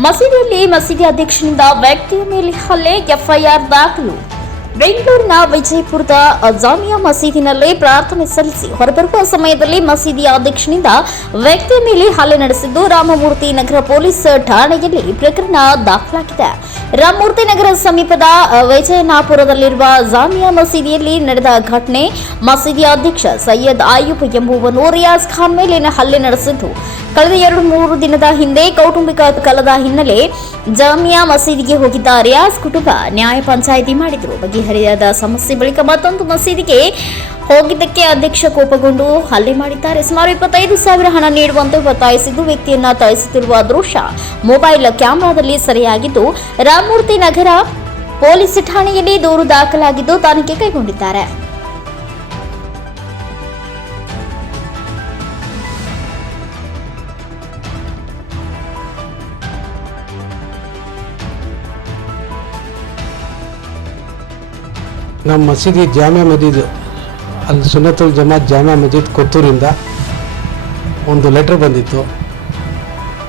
ಮಸೀದಿಯಲ್ಲಿ ಮಸೀದಿ ಅಧ್ಯಕ್ಷನಿಂದ ವ್ಯಕ್ತಿಯ ಮೇಲೆ ಹಲ್ಲೆ, ಎಫ್ಐಆರ್ ದಾಖಲು. ಬೆಂಗಳೂರಿನ ವಿಜಯಪುರದ ಜಾಮಿಯಾ ಮಸೀದಿನಲ್ಲಿ ಪ್ರಾರ್ಥನೆ ಸಲ್ಲಿಸಿ ಹೊರಬರುವ ಸಮಯದಲ್ಲಿ ಮಸೀದಿಯ ಅಧ್ಯಕ್ಷನಿಂದ ವ್ಯಕ್ತಿಯ ಮೇಲೆ ಹಲ್ಲೆ ನಡೆಸಿದ್ದು ರಾಮಮೂರ್ತಿ ನಗರ ಪೊಲೀಸ್ ಠಾಣೆಯಲ್ಲಿ ಪ್ರಕರಣ ದಾಖಲಾಗಿದೆ. ರಾಮಮೂರ್ತಿ ನಗರ ಸಮೀಪದ ವಿಜಯನಾಪುರದಲ್ಲಿರುವ ಜಾಮಿಯಾ ಮಸೀದಿಯಲ್ಲಿ ನಡೆದ ಘಟನೆ. ಮಸೀದಿಯ ಅಧ್ಯಕ್ಷ ಸೈಯದ್ ಆಯೂಬ್ ಎಂಬುವನು ರಿಯಾಜ್ ಖಾನ್ ಮೇಲೆ ಹಲ್ಲೆ ನಡೆಸಿದ್ದು ಕಳೆದ 2-3 ದಿನದ ಹಿಂದೆ ಕೌಟುಂಬಿಕ ಕಲದ ಹಿನ್ನೆಲೆ ಜಾಮಿಯಾ ಮಸೀದಿಗೆ ಹೋಗಿದ್ದ ರಿಯಾಜ್ ಕುಟುಂಬ ನ್ಯಾಯ ಪಂಚಾಯಿತಿ ಮಾಡಿದ್ರು. ಬಗೆಹರಿಯಾದ ಸಮಸ್ಯೆ ಬಳಿಕ ಮತ್ತೊಂದು ಮಸೀದಿಗೆ ಹೋಗಿದ್ದಕ್ಕೆ ಅಧ್ಯಕ್ಷ ಕೋಪಗೊಂಡು ಹಲ್ಲೆ ಮಾಡಿದ್ದಾರೆ. ಸುಮಾರು 25,000 ಹಣ ನೀಡುವಂತೆ ಒತ್ತಾಯಿಸಿದ್ದು ವ್ಯಕ್ತಿಯನ್ನ ಥಳಿಸುತ್ತಿರುವ ದೃಶ್ಯ ಮೊಬೈಲ್ ಕ್ಯಾಮೆರಾದಲ್ಲಿ ಸೆರೆಯಾಗಿದ್ದು ರಾಮಮೂರ್ತಿ ನಗರ ಪೊಲೀಸ್ ಠಾಣೆಯಲ್ಲಿ ದೂರು ದಾಖಲಾಗಿದ್ದು ತನಿಖೆ ಕೈಗೊಂಡಿದ್ದಾರೆ. ನಮ್ಮ ಮಸೀದಿ ಜಾಮಿಯಾ ಮಸೀದ್ ಅಲ್ಲಿ ಸುನ್ನತುಲ್ ಜಮಾತ್ ಜಾಮಿಯಾ ಮಸೀದ್ ಕೊತ್ತೂರಿಂದ ಒಂದು ಲೆಟ್ರ್ ಬಂದಿತ್ತು.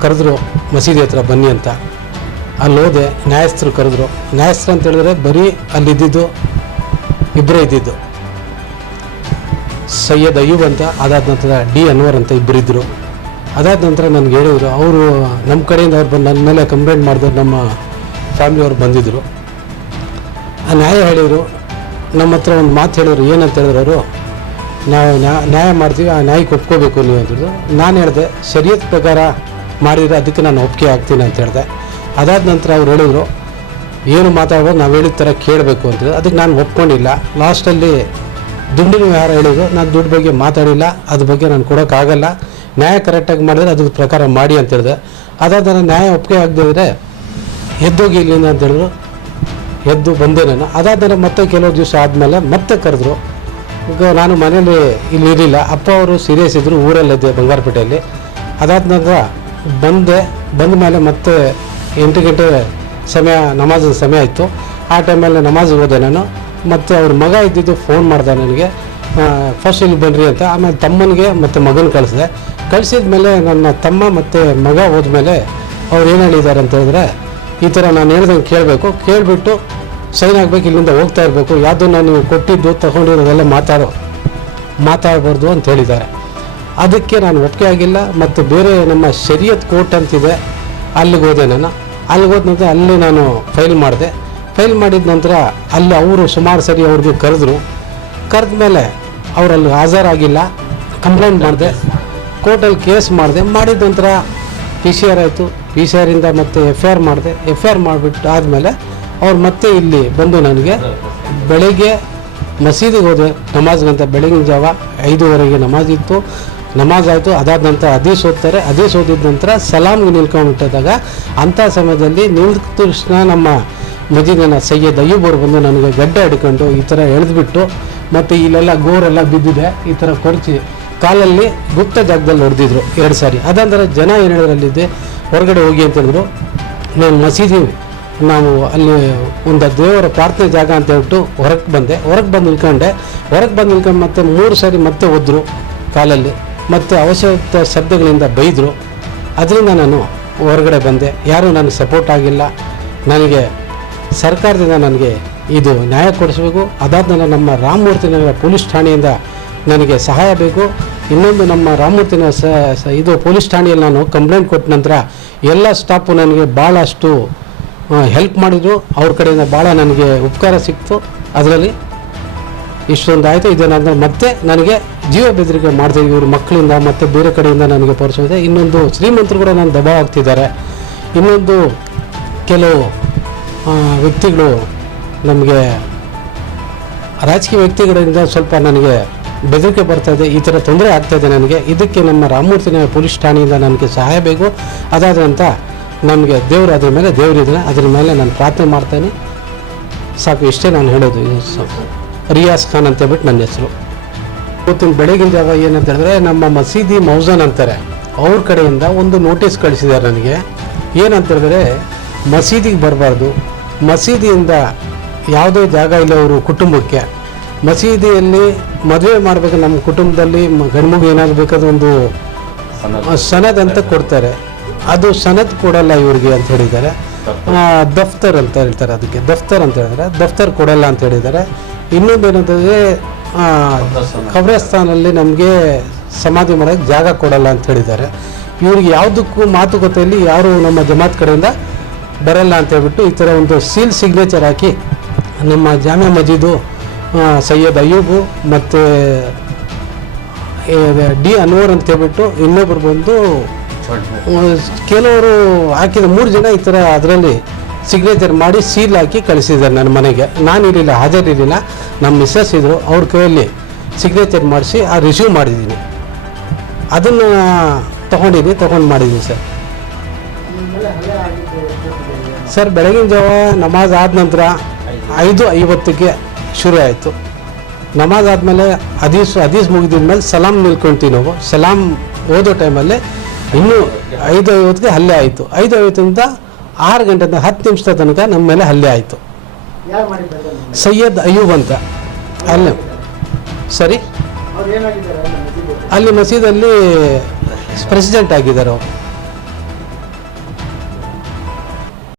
ಕರೆದ್ರು ಮಸೀದಿ ಹತ್ರ ಬನ್ನಿ ಅಂತ. ಅಲ್ಲಿ ಹೋದೆ, ನ್ಯಾಯಸ್ಥರು ಕರೆದ್ರು. ನ್ಯಾಯಸ್ಥರು ಅಂತ ಹೇಳಿದ್ರೆ ಬರೀ ಅಲ್ಲಿದ್ದು ಇಬ್ಬರೇ ಇದ್ದಿದ್ದು, ಸೈಯದ್ ಅಯ್ಯೂಬ್ ಅಂತ, ಅದಾದ ನಂತರ ಡಿ ಅನ್ವರ್ ಅಂತ ಇಬ್ಬರಿದ್ದರು. ಅದಾದ ನಂತರ ನನಗೆ ಹೇಳಿದರು, ಅವರು ನಮ್ಮ ಕಡೆಯಿಂದ ಅವ್ರು ಬಂದು ನನ್ನ ಮೇಲೆ ಕಂಪ್ಲೇಂಟ್ ಮಾಡಿದವರು ನಮ್ಮ ಫ್ಯಾಮಿಲಿಯವ್ರು ಬಂದಿದ್ದರು. ಆ ನ್ಯಾಯ ಹೇಳಿದರು, ನಮ್ಮ ಹತ್ರ ಒಂದು ಮಾತು ಹೇಳಿದ್ರು. ಏನಂತ ಹೇಳಿದ್ರು ಅವರು, ನಾವು ನ್ಯಾಯ ಮಾಡ್ತೀವಿ, ಆ ನ್ಯಾಯಕ್ಕೆ ಒಪ್ಕೋಬೇಕು ನೀವು ಅಂತೇಳಿದ್ರು. ನಾನು ಹೇಳಿದೆ, ಶರೀಯತ್ ಪ್ರಕಾರ ಮಾಡಿದರೆ ಅದಕ್ಕೆ ನಾನು ಒಪ್ಪಿಗೆ ಆಗ್ತೀನಿ ಅಂತ ಹೇಳಿದೆ. ಅದಾದ ನಂತರ ಅವ್ರು ಹೇಳಿದ್ರು, ಏನು ಮಾತಾಡ್ಬೋದು, ನಾವು ಹೇಳಿದ ಥರ ಕೇಳಬೇಕು ಅಂತೇಳಿದ್ರು. ಅದಕ್ಕೆ ನಾನು ಒಪ್ಕೊಂಡಿಲ್ಲ. ಲಾಸ್ಟಲ್ಲಿ ದುಡ್ಡಿನ ವ್ಯವಹಾರ ಹೇಳಿದ್ರು. ನಾನು ದುಡ್ಡು ಬಗ್ಗೆ ಮಾತಾಡಿಲ್ಲ, ಅದ್ರ ಬಗ್ಗೆ ನಾನು ಕೊಡೋಕ್ಕಾಗಲ್ಲ, ನ್ಯಾಯ ಕರೆಕ್ಟಾಗಿ ಮಾಡಿದ್ರೆ ಅದ್ರ ಪ್ರಕಾರ ಮಾಡಿ ಅಂತ ಹೇಳಿದೆ. ಅದಾದ ನ್ಯಾಯ ಒಪ್ಪಿಗೆ ಆಗದಿದ್ರೆ ಎದ್ದೋಗಿ ಇಲ್ಲಿಂದ ಅಂತ ಹೇಳಿದ್ರು. ಎದ್ದು ಬಂದೆ ನಾನು. ಅದಾದ ಮತ್ತೆ ಕೆಲವು ದಿವಸ ಆದಮೇಲೆ ಮತ್ತೆ ಕರೆದ್ರು. ಈಗ ನಾನು ಮನೇಲಿ ಇಲ್ಲಿ ಇರಲಿಲ್ಲ, ಅಪ್ಪ ಅವರು ಸೀರಿಯಸ್ ಇದ್ದರು, ಊರಲ್ಲಿದ್ದೆ ಬಂಗಾರಪೇಟೆಯಲ್ಲಿ. ಅದಾದ ನಂತರ ಬಂದ ಮೇಲೆ ಮತ್ತೆ 8 ಗಂಟೆ ಸಮಯ, ನಮಾಜಿನ ಸಮಯ ಇತ್ತು. ಆ ಟೈಮಲ್ಲಿ ನಮಾಜಿಗೆ ಹೋದೆ ನಾನು. ಮತ್ತು ಅವ್ರ ಮಗ ಇದ್ದಿದ್ದು ಫೋನ್ ಮಾಡ್ದೆ ನನಗೆ, ಫಸ್ಟ್ ಇಲ್ಲಿ ಬನ್ನಿರಿ ಅಂತ. ಆಮೇಲೆ ತಮ್ಮನಿಗೆ ಮತ್ತು ಮಗನ ಕಳಿಸಿದ ಮೇಲೆ ನನ್ನ ತಮ್ಮ ಮತ್ತು ಮಗ ಹೋದ್ಮೇಲೆ ಅವ್ರು ಏನು ಹೇಳಿದ್ದಾರೆ ಅಂತ ಹೇಳಿದ್ರೆ, ಈ ಥರ ನಾನು ಹೇಳ್ದಂಗೆ ಕೇಳಬೇಕು, ಕೇಳಿಬಿಟ್ಟು ಸೈನ್ ಆಗಬೇಕು, ಇಲ್ಲಿಂದ ಹೋಗ್ತಾ ಇರಬೇಕು, ಯಾವುದನ್ನು ನೀವು ಕೊಟ್ಟಿದ್ದು ತಗೊಂಡಿರೋದೆಲ್ಲ ಮಾತಾಡಬಾರ್ದು ಅಂತ ಹೇಳಿದ್ದಾರೆ. ಅದಕ್ಕೆ ನಾನು ಒಪ್ಪಿಗೆ ಆಗಿಲ್ಲ. ಮತ್ತು ಬೇರೆ ನಮ್ಮ ಶರೀಯತ್ ಕೋರ್ಟ್ ಅಂತಿದೆ, ಅಲ್ಲಿಗೆ ಹೋದೆ ನಾನು. ಅಲ್ಲಿಗೆ ಹೋದ ನಂತರ ಅಲ್ಲಿ ನಾನು ಫೈಲ್ ಮಾಡಿದ ನಂತರ ಅಲ್ಲಿ ಅವರು ಸುಮಾರು ಸರಿ ಅವ್ರಿಗೆ ಕರೆದ ಮೇಲೆ ಅವರಲ್ಲಿ ಹಾಜರಾಗಿಲ್ಲ. ಕಂಪ್ಲೇಂಟ್ ಮಾಡಿದೆ, ಕೋರ್ಟಲ್ಲಿ ಕೇಸ್ ಮಾಡಿದ ನಂತರ PCR ಆಯಿತು. PCR ಮತ್ತೆ FIR ಮಾಡಿದೆ. FIR ಮಾಡಿಬಿಟ್ಟು ಆದಮೇಲೆ ಅವ್ರು ಮತ್ತೆ ಇಲ್ಲಿ ಬಂದು ನನಗೆ ಬೆಳಗ್ಗೆ ಮಸೀದಿಗೆ ಹೋದೆ ನಮಾಜ್ಗಂತ. ಬೆಳಗಿನ ಜಾವ 5:30ಗೆ ನಮಾಜ್ ಇತ್ತು. ನಮಾಜ್ ಆಯಿತು. ಅದಾದ ನಂತರ ಹದೀಸ್ ಓದ್ತಾರೆ. ಹದೀಸ್ ಓದಿದ ನಂತರ ಸಲಾಮ್ಗೆ ನಿಲ್ಕೊಂಡ್ಬಿಟ್ಟಿದ್ದಾಗ ಅಂಥ ಸಮಯದಲ್ಲಿ ನಿಲ್ದ ತಕ್ಷಣ ನಮ್ಮ ಮಸೀದಿನ ಸೈಯದ್ ಅಯ್ಯೂಬ್ ಅವರು ಬಂದು ನನಗೆ ಗಡ್ಡೆ ಹಿಡ್ಕೊಂಡು ಈ ಥರ ಎಳೆದ್ಬಿಟ್ಟು, ಮತ್ತು ಇಲ್ಲೆಲ್ಲ ಗೋರೆಲ್ಲ ಬಿದ್ದಿದೆ, ಈ ಥರ ಕೊರಚಿ ಕಾಲಲ್ಲಿ ಗುಪ್ತ ಜಾಗದಲ್ಲಿ ಹೊಡೆದಿದ್ರು 2 ಸಾರಿ. ಅದಂತರ ಜನ ಏನು ಹೇಳಿದ್ರಲ್ಲಿದ್ದೆ, ಹೊರಗಡೆ ಹೋಗಿ ಅಂತ ಹೇಳಿದ್ರು. ನಾನು ಮಸೀದಿ ನಾವು ಅಲ್ಲಿ ಒಂದು ದೇವರ ಪ್ರಾರ್ಥನೆ ಜಾಗ ಅಂತ ಹೇಳ್ಬಿಟ್ಟು ಹೊರಗೆ ಬಂದು ನಿಲ್ಕೊಂಡು ಮತ್ತೆ 3 ಸಾರಿ ಮತ್ತೆ ಒದ್ರು ಕಾಲಲ್ಲಿ. ಮತ್ತು ಅವಶ್ಯಕ ಶಬ್ದಗಳಿಂದ ಬೈದರು. ಅದರಿಂದ ನಾನು ಹೊರಗಡೆ ಬಂದೆ. ಯಾರೂ ನನಗೆ ಸಪೋರ್ಟ್ ಆಗಿಲ್ಲ. ನನಗೆ ಸರ್ಕಾರದಿಂದ ನನಗೆ ಇದು ನ್ಯಾಯ ಕೊಡಿಸಬೇಕು. ಅದಾದ ನಮ್ಮ ರಾಮಮೂರ್ತಿ ನಗರ ಪೊಲೀಸ್ ಠಾಣೆಯಿಂದ ನನಗೆ ಸಹಾಯ ಬೇಕು. ಇನ್ನೊಂದು ನಮ್ಮ ರಾಮಮೂರ್ತಿನ ಇದು ಪೊಲೀಸ್ ಠಾಣೆಯಲ್ಲಿ ನಾನು ಕಂಪ್ಲೇಂಟ್ ಕೊಟ್ಟ ನಂತರ ಎಲ್ಲ ಸ್ಟಾಫು ನನಗೆ ಭಾಳಷ್ಟು ಹೆಲ್ಪ್ ಮಾಡಿದರು. ಅವ್ರ ಕಡೆಯಿಂದ ಭಾಳ ನನಗೆ ಉಪಕಾರ ಸಿಕ್ತು. ಅದರಲ್ಲಿ ಇಷ್ಟೊಂದು ಆಯಿತು. ಇದನ್ನು ಮತ್ತೆ ನನಗೆ ಜೀವ ಬೆದರಿಕೆ ಮಾಡ್ತೀವಿ ಇವ್ರ ಮಕ್ಕಳಿಂದ ಮತ್ತು ಬೇರೆ ಕಡೆಯಿಂದ ನನಗೆ ಪರಿಚಯ. ಇನ್ನೊಂದು ಶ್ರೀಮಂತರು ಕೂಡ ನಾನು ದಬಾವ್ ಆಗ್ತಿದ್ದಾರೆ. ಇನ್ನೊಂದು ಕೆಲವು ವ್ಯಕ್ತಿಗಳು, ನಮಗೆ ರಾಜಕೀಯ ವ್ಯಕ್ತಿಗಳಿಂದ ಸ್ವಲ್ಪ ನನಗೆ ಬೆದರಿಕೆ ಬರ್ತಾಯಿದೆ. ಈ ಥರ ತೊಂದರೆ ಆಗ್ತಾಯಿದೆ ನನಗೆ. ಇದಕ್ಕೆ ನಮ್ಮ ರಾಮಮೂರ್ತಿನ ಪೊಲೀಸ್ ಠಾಣೆಯಿಂದ ನನಗೆ ಸಹಾಯ ಬೇಕು. ಅದಾದಂಥ ನಮಗೆ ದೇವರು ಅದ್ರ ಮೇಲೆ ದೇವರಿದ್ದಾನೆ, ಅದ್ರ ಮೇಲೆ ನಾನು ಪ್ರಾರ್ಥನೆ ಮಾಡ್ತೇನೆ. ಸಾಕು, ಇಷ್ಟೇ ನಾನು ಹೇಳೋದು. ರಿಯಾಜ್ ಖಾನ್ ಅಂತ ಹೇಳ್ಬಿಟ್ಟು ನನ್ನ ಹೆಸರು. ಇವತ್ತಿನ ಬೆಳಗಿನ ಜಾವ ಏನಂತ ಹೇಳಿದ್ರೆ, ನಮ್ಮ ಮಸೀದಿ ಮೌಜನ್ ಅಂತಾರೆ, ಅವ್ರ ಕಡೆಯಿಂದ ಒಂದು ನೋಟಿಸ್ ಕಳಿಸಿದ್ದಾರೆ ನನಗೆ. ಏನಂತ ಹೇಳಿದ್ರೆ, ಮಸೀದಿಗೆ ಬರಬಾರ್ದು, ಮಸೀದಿಯಿಂದ ಯಾವುದೇ ಜಾಗ ಇಲ್ಲ ಅವರು ಕುಟುಂಬಕ್ಕೆ. ಮಸೀದಿಯಲ್ಲಿ ಮದುವೆ ಮಾಡಬೇಕು, ನಮ್ಮ ಕುಟುಂಬದಲ್ಲಿ ಗಂಡ್ಮಗು ಏನಾಗಬೇಕಾದ್ರೆ ಒಂದು ಸನದ್ ಅಂತ ಕೊಡ್ತಾರೆ. ಅದು ಸನದ್ ಕೊಡಲ್ಲ ಇವ್ರಿಗೆ ಅಂತ ಹೇಳಿದ್ದಾರೆ. ದಫ್ತರ್ ಅಂತ ಹೇಳ್ತಾರೆ, ಅದಕ್ಕೆ ದಫ್ತರ್ ಅಂತ ಹೇಳಿದ್ದಾರೆ. ದಫ್ತರ್ ಕೊಡಲ್ಲ ಅಂತ ಹೇಳಿದ್ದಾರೆ. ಇನ್ನೊಂದೇನಂತಂದರೆ ಕಬ್ರಸ್ತಾನಲ್ಲಿ ನಮಗೆ ಸಮಾಧಿ ಮಾಡೋಕ್ಕೆ ಜಾಗ ಕೊಡಲ್ಲ ಅಂತ ಹೇಳಿದ್ದಾರೆ. ಇವ್ರಿಗೆ ಯಾವುದಕ್ಕೂ ಮಾತುಕತೆಯಲ್ಲಿ ಯಾರು ನಮ್ಮ ಜಮಾತ್ ಕಡೆಯಿಂದ ಬರಲ್ಲ ಅಂತ ಹೇಳ್ಬಿಟ್ಟು ಈ ಥರ ಒಂದು ಸೀಲ್ ಸಿಗ್ನೇಚರ್ ಹಾಕಿ ನಮ್ಮ ಜಾಮಿಯಾ ಮಜೀದು ಸೈಯದ್ ಅಯ್ಯೂಬು ಮತ್ತು ಡಿ ಅನ್ವರ್ ಅಂತ ಹೇಳ್ಬಿಟ್ಟು ಇನ್ನೊಬ್ಬರು ಬಂದು ಕೆಲವರು ಹಾಕಿದ 3 ಜನ ಈ ಥರ ಅದರಲ್ಲಿ ಸಿಗ್ನೇಚರ್ ಮಾಡಿ ಸೀಲ್ ಹಾಕಿ ಕಳಿಸಿದ್ದಾರೆ ನನ್ನ ಮನೆಗೆ. ನಾನಿರಲಿಲ್ಲ, ಹಾಜರಿರಲಿಲ್ಲ, ನಮ್ಮ ಮಿಸ್ಸಸ್ ಇದ್ದರು, ಅವ್ರ ಕೈಯಲ್ಲಿ ಸಿಗ್ನೇಚರ್ ಮಾಡಿಸಿ ರಿಸೀವ್ ಮಾಡಿದ್ದೀನಿ. ಅದನ್ನು ತೊಗೊಂಡು ಮಾಡಿದ್ದೀನಿ ಸರ್. ಬೆಳಗಿನ ಜಾವ ನಮಾಜ್ ಆದ ನಂತರ 5:50ಕ್ಕೆ ಶುರು ಆಯಿತು. ನಮಾಜ್ ಆದಮೇಲೆ ಹದೀಸ್ ಮುಗಿದಿದ್ಮೇಲೆ ಸಲಾಮ್ ನಿಲ್ಕೊಳ್ತೀವಿ ನಾವು. ಸಲಾಮ್ ಓದೋ ಟೈಮಲ್ಲಿ ಇನ್ನೂ 5:50ಕ್ಕೆ ಹಲ್ಲೆ ಆಯಿತು. 5:50ರಿಂದ 6 ಗಂಟೆ 10 ನಿಮಿಷದ ತನಕ ನಮ್ಮ ಮೇಲೆ ಹಲ್ಲೆ ಆಯಿತು. ಸೈಯದ್ ಅಯ್ಯೂಬ್ ಅಂತ ಅಲ್ಲೇ ಸರಿ, ಅಲ್ಲಿ ಮಸೀದಲ್ಲಿ ಪ್ರೆಸಿಡೆಂಟ್ ಆಗಿದ್ದಾರೆ ಅವರು.